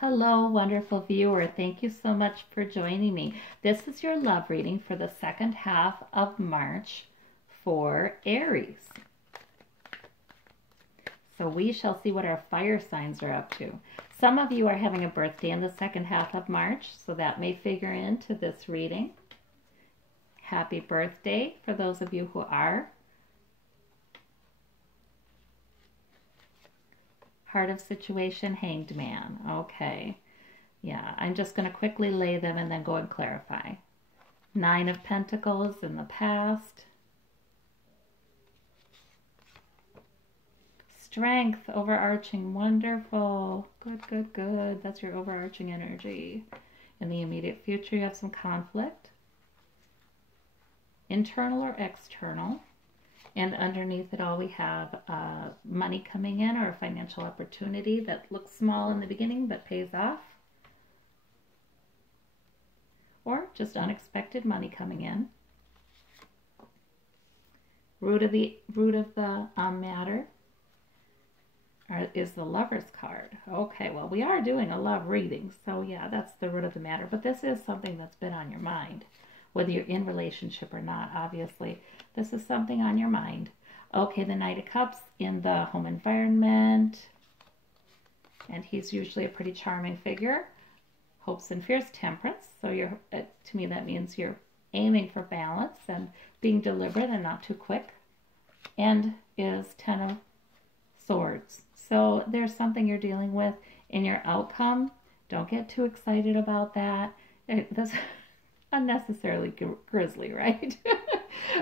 Hello, wonderful viewer. Thank you so much for joining me. This is your love reading for the second half of March for Aries. So we shall see what our fire signs are up to. Some of you are having a birthday in the second half of March, so that may figure into this reading. Happy birthday for those of you who are. Heart of situation, Hanged Man. Okay. Yeah, I'm just going to quickly lay them and then go and clarify. Nine of Pentacles in the past. Strength, overarching, wonderful. Good, good, good. That's your overarching energy. In the immediate future, you have some conflict. Internal or external. And underneath it all, we have money coming in or a financial opportunity that looks small in the beginning but pays off. Or just unexpected money coming in. Root of the matter is the Lover's card. Okay, well, we are doing a love reading, so yeah, that's the root of the matter. But this is something that's been on your mind. Whether you're in relationship or not, obviously, this is something on your mind. Okay, the Knight of Cups in the home environment. And he's usually a pretty charming figure. Hopes and fears, Temperance. So to me, that means you're aiming for balance and being deliberate and not too quick. And is Ten of Swords. So there's something you're dealing with in your outcome. Don't get too excited about that. That's unnecessarily grisly, right?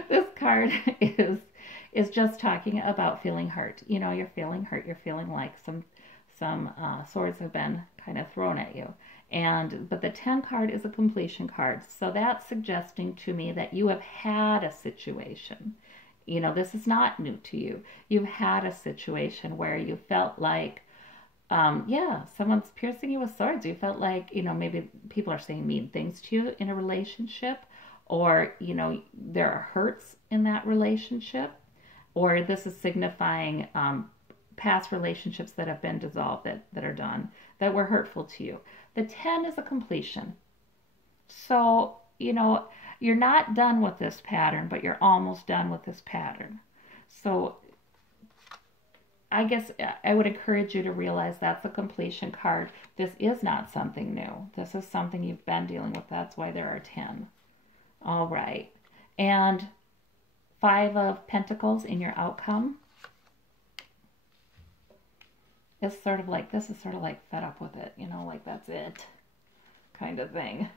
This card is just talking about feeling hurt. You know, you're feeling hurt. You're feeling like some swords have been kind of thrown at you. But the 10 card is a completion card. So that's suggesting to me that you have had a situation. You know, this is not new to you. You've had a situation where you felt like, someone's piercing you with swords. You felt like, you know, maybe people are saying mean things to you in a relationship, or, you know, there are hurts in that relationship, or this is signifying past relationships that have been dissolved, that are done, that were hurtful to you. The 10 is a completion. So, you know, you're not done with this pattern, but you're almost done with this pattern. So I guess I would encourage you to realize that's a completion card. This is not something new. This is something you've been dealing with. That's why there are 10. All right. And 5 of Pentacles in your outcome. It's sort of like, this is sort of like fed up with it, you know, like that's it kind of thing.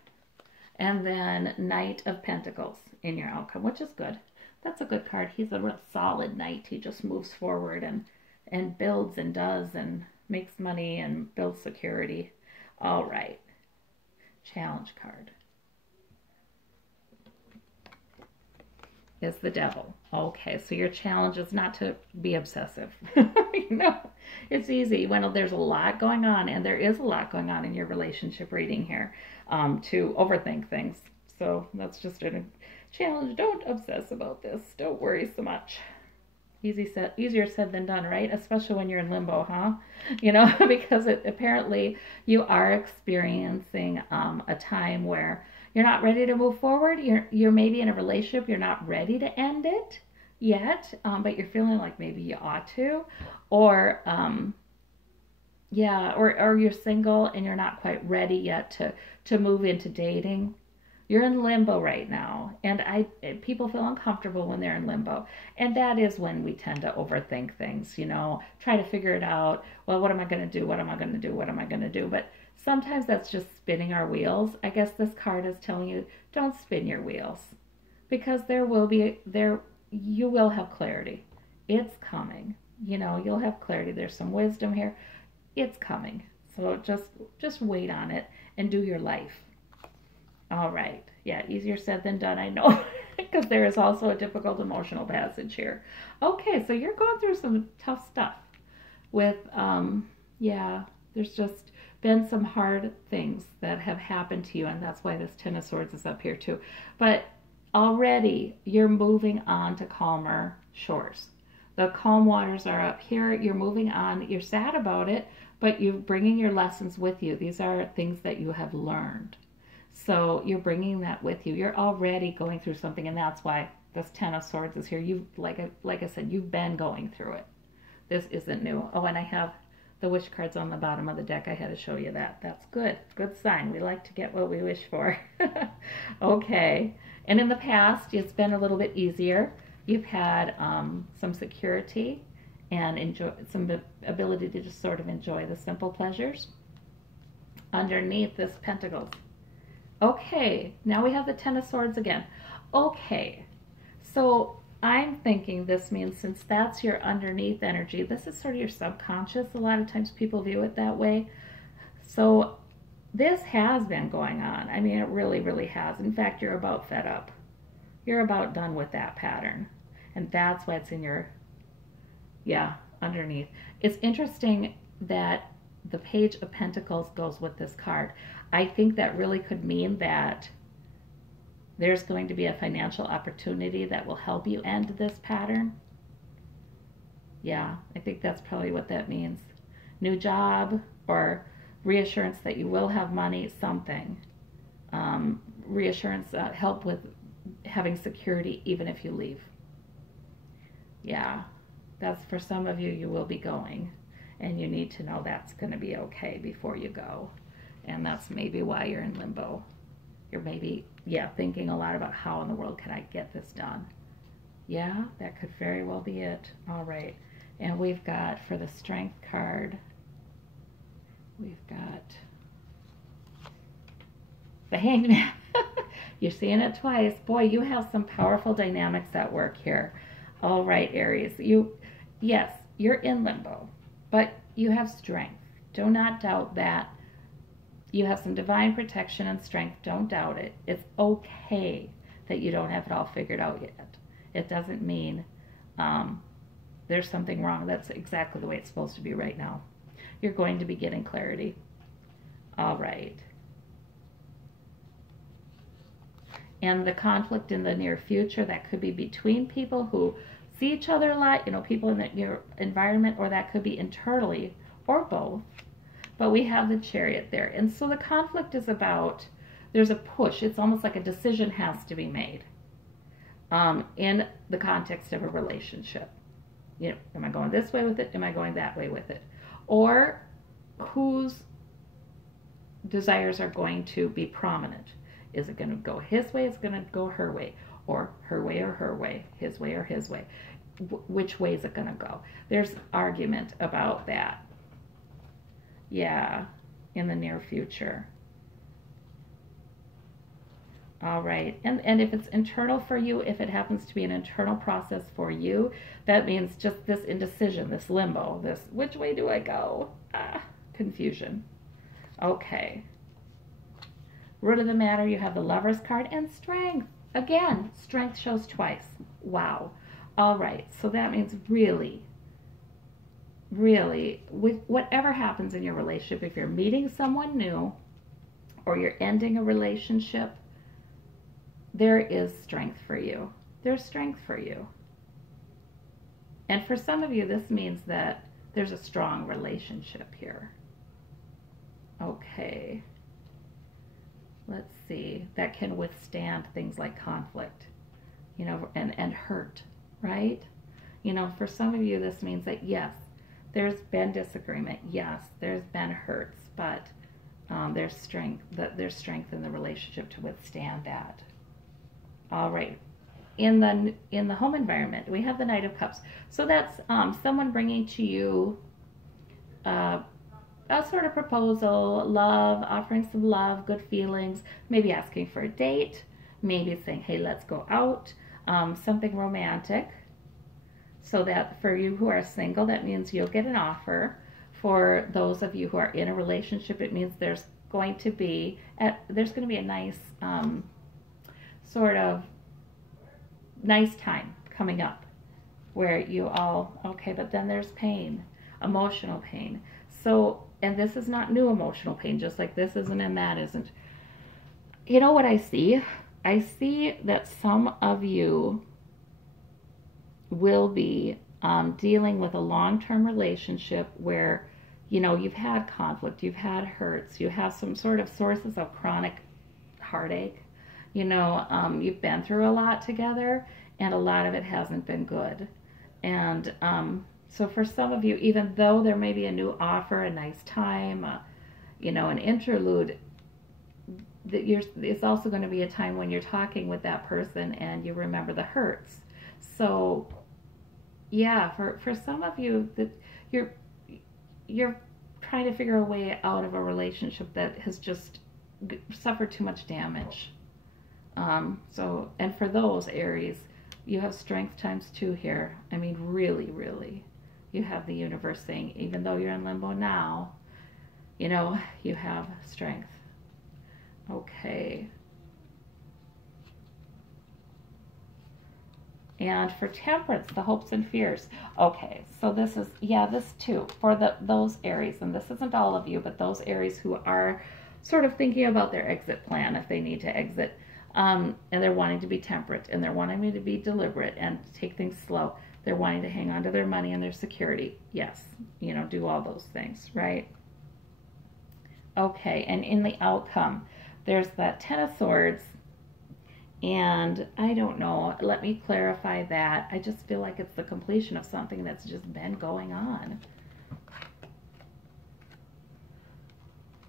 And then Knight of Pentacles in your outcome, which is good. That's a good card. He's a real solid knight. He just moves forward and builds and does and makes money and builds security. All right. Challenge card is the Devil. Okay, so your challenge is not to be obsessive. You know, it's easy when there's a lot going on, and there is a lot going on in your relationship reading here, to overthink things. So that's just a challenge. Don't obsess about this. Don't worry so much. Easier said than done, right? Especially when you're in limbo, huh? You know, because apparently you are experiencing a time where you're not ready to move forward. You're maybe in a relationship. You're not ready to end it yet, but you're feeling like maybe you ought to. Or, or you're single and you're not quite ready yet to move into dating. You're in limbo right now, and people feel uncomfortable when they're in limbo, and that is when we tend to overthink things, you know, try to figure it out. Well, what am I going to do? What am I going to do? What am I going to do? But sometimes that's just spinning our wheels. I guess this card is telling you, don't spin your wheels, because you will have clarity. It's coming. You know, you'll have clarity. There's some wisdom here. It's coming. So just wait on it and do your life. All right. Yeah, easier said than done, I know, because there is also a difficult emotional passage here. Okay, so you're going through some tough stuff with, there's just been some hard things that have happened to you, and that's why this Ten of Swords is up here too. But already you're moving on to calmer shores. The calm waters are up here. You're moving on. You're sad about it, but you're bringing your lessons with you. These are things that you have learned. So you're bringing that with you. You're already going through something, and that's why this Ten of Swords is here. You, like I said, you've been going through it. This isn't new. Oh, and I have the wish cards on the bottom of the deck. I had to show you that. That's good. Good sign. We like to get what we wish for. Okay. And in the past, it's been a little bit easier. You've had some security and enjoy some ability to just sort of enjoy the simple pleasures. Underneath this Pentacles. Okay. Now we have the Ten of Swords again. Okay. So I'm thinking this means, since that's your underneath energy, this is sort of your subconscious. A lot of times people view it that way. So this has been going on. I mean, it really, really has. In fact, you're about fed up. You're about done with that pattern. And that's why it's in your, underneath. It's interesting that the Page of Pentacles goes with this card. I think that really could mean that there's going to be a financial opportunity that will help you end this pattern. Yeah, I think that's probably what that means. New job or reassurance that you will have money, something. Reassurance, help with having security even if you leave. Yeah, that's for some of you, you will be going. And you need to know that's going to be okay before you go. And that's maybe why you're in limbo. You're maybe, thinking a lot about how in the world can I get this done. Yeah, that could very well be it. All right. And we've got, for the Strength card, we've got the Hangman. You're seeing it twice. Boy, you have some powerful dynamics at work here. All right, Aries. Yes, you're in limbo, but you have strength. Do not doubt that. You have some divine protection and strength. Don't doubt it. It's okay that you don't have it all figured out yet. It doesn't mean there's something wrong. That's exactly the way it's supposed to be right now. You're going to be getting clarity. All right. And the conflict in the near future, that could be between people who see each other a lot, people in your environment, or that could be internally, or both. But we have the Chariot there. And so the conflict is about, there's a push. It's almost like a decision has to be made in the context of a relationship. Am I going this way with it? Am I going that way with it? Or whose desires are going to be prominent? Is it going to go his way? Is it going to go her way? Or her way or her way? His way or his way? Which way is it going to go? There's argument about that. Yeah, in the near future. All right. And if it's internal for you, if it happens to be an internal process for you, that means just this indecision, this limbo, this which way do I go? Confusion. Okay. Root of the matter, you have the Lover's card and Strength. Again, Strength shows twice. Wow. All right. So that means really, with whatever happens in your relationship, if you're meeting someone new or you're ending a relationship, there is strength for you. There's strength for you. And for some of you, this means that there's a strong relationship here. Okay. Let's see. That can withstand things like conflict, and hurt, right? For some of you, this means that, yes, there's been disagreement. Yes, there's been hurts, but there's strength. There's strength in the relationship to withstand that. All right. In the home environment, we have the Knight of Cups. So that's someone bringing to you a sort of proposal, love, offering some love, good feelings, maybe asking for a date, maybe saying, hey, let's go out, something romantic. So that for you who are single, that means you'll get an offer. For those of you who are in a relationship, it means there's going to be a nice sort of nice time coming up where you all, okay, but then there's pain, emotional pain. So, and this is not new emotional pain, just like this isn't and that isn't. You know what I see? I see that some of you will be dealing with a long-term relationship where you know, you've had conflict, you've had hurts, you have some sort of sources of chronic heartache. You know, you've been through a lot together, and a lot of it hasn't been good. And so for some of you, even though there may be a new offer, a nice time, you know, an interlude, it's also going to be a time when you're talking with that person and you remember the hurts. So yeah, for some of you, that you're trying to figure a way out of a relationship that has just suffered too much damage. So, and for those Aries, you have strength times 2 here. I mean, really, really, you have the universe saying, even though you're in limbo now, you know, you have strength. Okay. And for Temperance, the hopes and fears. Okay, so this is, yeah, this too, for those Aries, and this isn't all of you, but those Aries who are sort of thinking about their exit plan, if they need to exit, and they're wanting to be temperate, and they're wanting me to be deliberate and take things slow. They're wanting to hang on to their money and their security. Yes, you know, do all those things, right? Okay, and in the outcome, there's that Ten of Swords, and I don't know, let me clarify that. I just feel like it's the completion of something that's just been going on.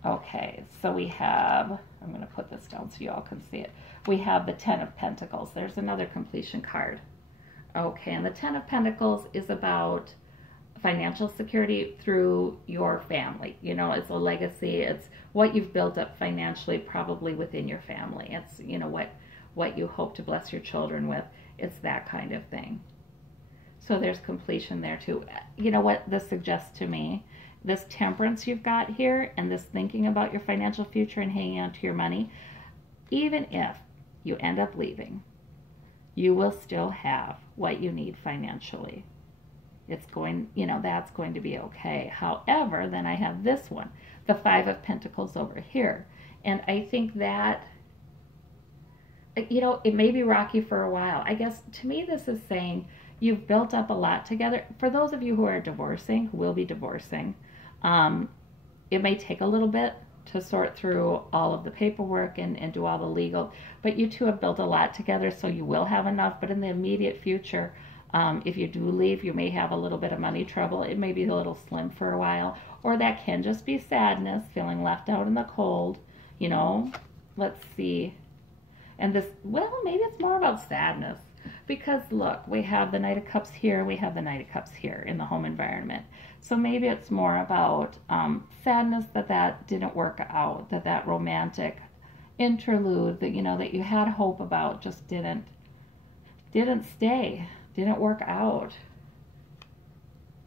Okay, so we have, I'm going to put this down so you all can see it. We have the Ten of Pentacles. There's another completion card. Okay, and the Ten of Pentacles is about financial security through your family. You know, it's a legacy. It's what you've built up financially, probably within your family. It's, you know, what you hope to bless your children with. It's that kind of thing. So there's completion there too. You know what this suggests to me? This temperance you've got here and this thinking about your financial future and hanging on to your money, even if you end up leaving, you will still have what you need financially. It's going, you know, that's going to be okay. However, then I have this one, the Five of Pentacles over here. And I think that, you know, it may be rocky for a while. I guess to me this is saying you've built up a lot together. For those of you who are divorcing, who will be divorcing, it may take a little bit to sort through all of the paperwork and do all the legal, but you two have built a lot together, so you will have enough. But in the immediate future, if you do leave, you may have a little bit of money trouble. It may be a little slim for a while, or that can just be sadness, feeling left out in the cold, you know. Let's see. And this, well, maybe it's more about sadness, because look, we have the Knight of Cups here, we have the Knight of Cups here in the home environment. So maybe it's more about sadness that didn't work out, that romantic interlude that, you know, that you had hope about just didn't stay, didn't work out.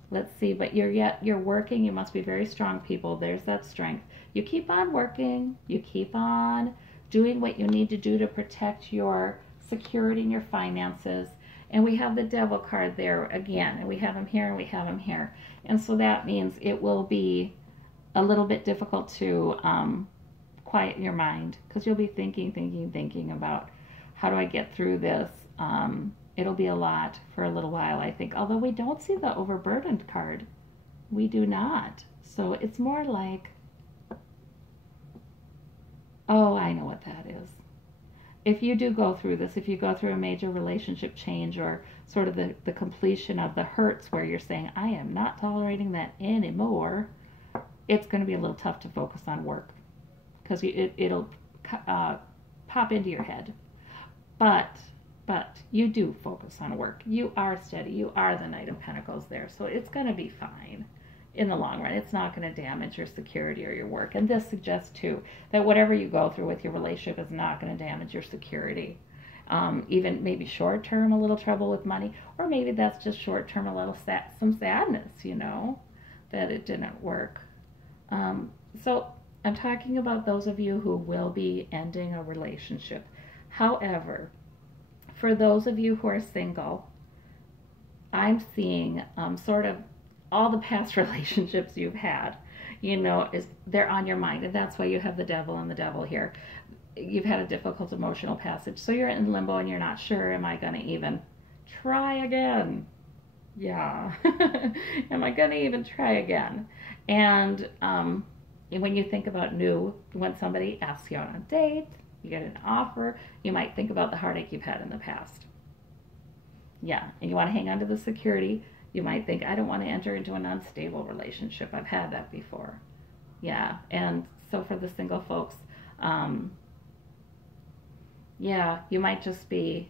Let's see, but you're working. You must be very strong, people. There's that strength. You keep on working. You keep on doing what you need to do to protect your security and your finances. And we have the Devil card there again, and we have him here and we have him here. And so that means it will be a little bit difficult to quiet your mind, because you'll be thinking about, how do I get through this? It'll be a lot for a little while, I think. Although we don't see the overburdened card. We do not. So it's more like, oh, I know what that is. If you do go through this, if you go through a major relationship change, or sort of the completion of the hurts where you're saying, I am not tolerating that anymore, it's going to be a little tough to focus on work, because it'll pop into your head. But you do focus on work. You are steady. You are the Knight of Pentacles there. So it's going to be fine in the long run. It's not going to damage your security or your work. And this suggests, too, that whatever you go through with your relationship is not going to damage your security. Even maybe short-term, a little trouble with money. Or maybe that's just short-term, a little some sadness, you know, that it didn't work. So I'm talking about those of you who will be ending a relationship. However, for those of you who are single, I'm seeing sort of all the past relationships you've had, you know, they're on your mind. And that's why you have the Devil and the Devil here. You've had a difficult emotional passage. So you're in limbo and you're not sure, am I going to even try again? Yeah. Am I going to even try again? And when you think about new, when somebody asks you out on a date, you get an offer, you might think about the heartache you've had in the past. Yeah. And you want to hang on to the security. You might think, I don't want to enter into an unstable relationship. I've had that before. Yeah. And so for the single folks, um, yeah, you might just be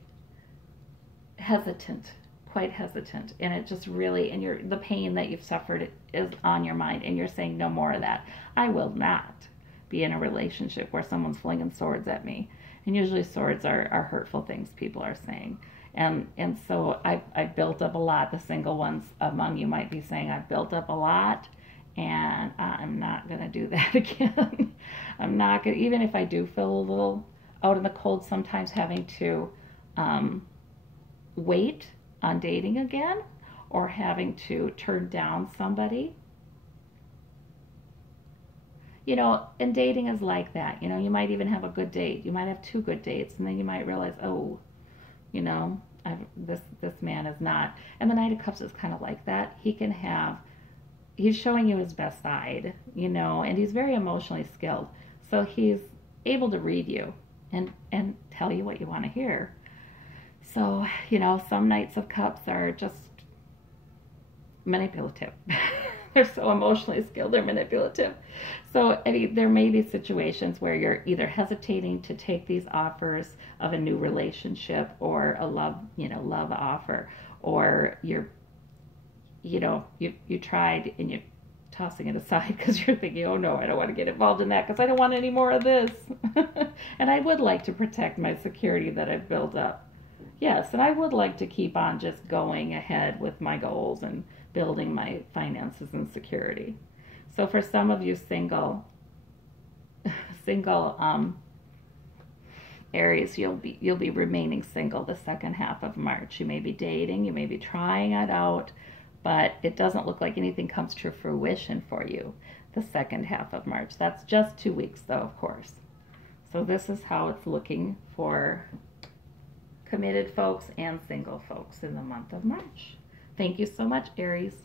hesitant, quite hesitant, and it just really, and the pain that you've suffered is on your mind, and you're saying no more of that. I will not be in a relationship where someone's flinging swords at me, and usually swords are hurtful things people are saying. And so I've built up a lot. The single ones among you might be saying, I've built up a lot, and I'm not going to do that again. I'm not going to, even if I do feel a little out in the cold sometimes, having to um, wait on dating again, or having to turn down somebody. And dating is like that. You might even have a good date. You might have two good dates, and then you might realize, oh, you know, this man is not. And the Knight of Cups is kind of like that. He's showing you his best side, and he's very emotionally skilled. So he's able to read you and tell you what you want to hear. So, some Knights of Cups are just manipulative. They're so emotionally skilled, they're manipulative. So, I mean, there may be situations where you're either hesitating to take these offers of a new relationship or a love offer, or you tried and you're tossing it aside because you're thinking, oh no, I don't want to get involved in that because I don't want any more of this. And I would like to protect my security that I've built up. Yes, and I would like to keep on just going ahead with my goals and building my finances and security. So for some of you single Aries, you'll be remaining single the second half of March. You may be dating, you may be trying it out, but it doesn't look like anything comes to fruition for you the second half of March. That's just 2 weeks though, of course. So this is how it's looking for committed folks and single folks in the month of March. Thank you so much, Aries.